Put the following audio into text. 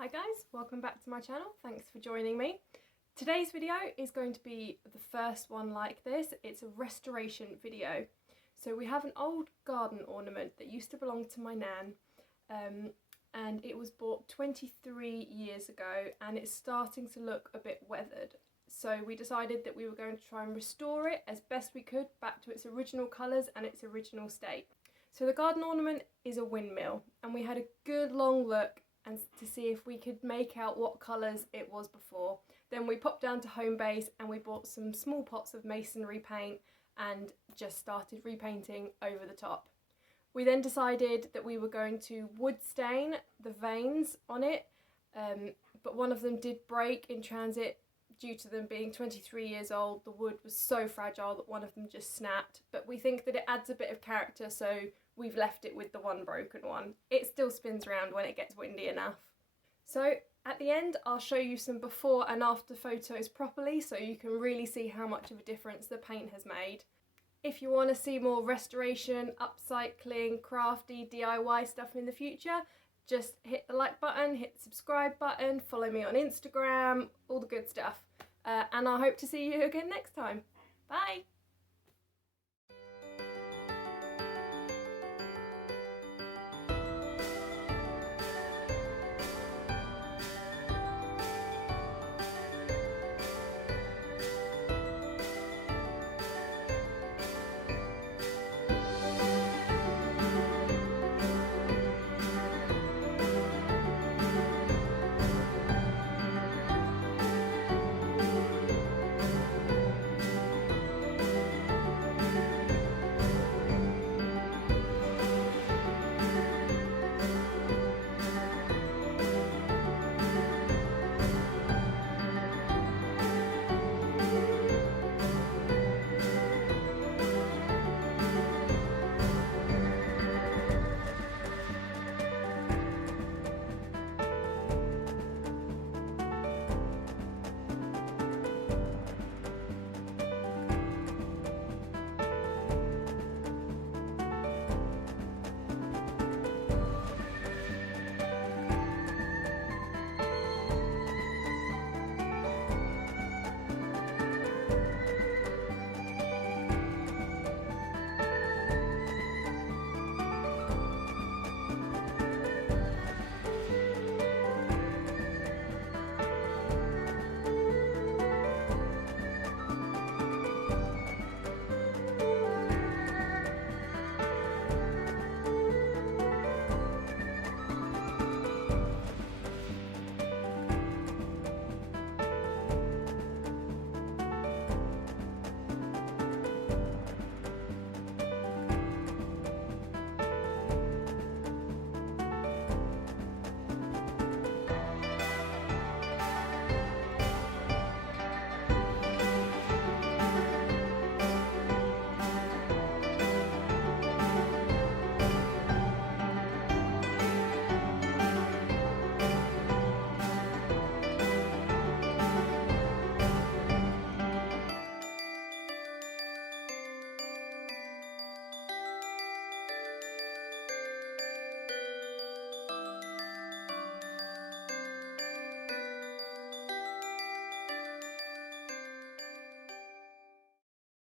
Hi guys, welcome back to my channel. Thanks for joining me. Today's video is going to be the first one like this. It's a restoration video. So we have an old garden ornament that used to belong to my nan, and it was bought 23 years ago and it's starting to look a bit weathered. So we decided that we were going to try and restore it as best we could back to its original colours and its original state. So the garden ornament is a windmill, and we had a good long look and to see if we could make out what colours it was before. Then we popped down to Homebase and we bought some small pots of masonry paint and just started repainting over the top. We then decided that we were going to wood stain the veins on it, but one of them did break in transit due to them being 23 years old. The wood was so fragile that one of them just snapped, but we think that it adds a bit of character, so we've left it with the one broken one. It still spins around when it gets windy enough. So at the end I'll show you some before and after photos properly so you can really see how much of a difference the paint has made. If you want to see more restoration, upcycling, crafty, DIY stuff in the future, just hit the like button, hit the subscribe button, follow me on Instagram, all the good stuff. And I hope to see you again next time. Bye!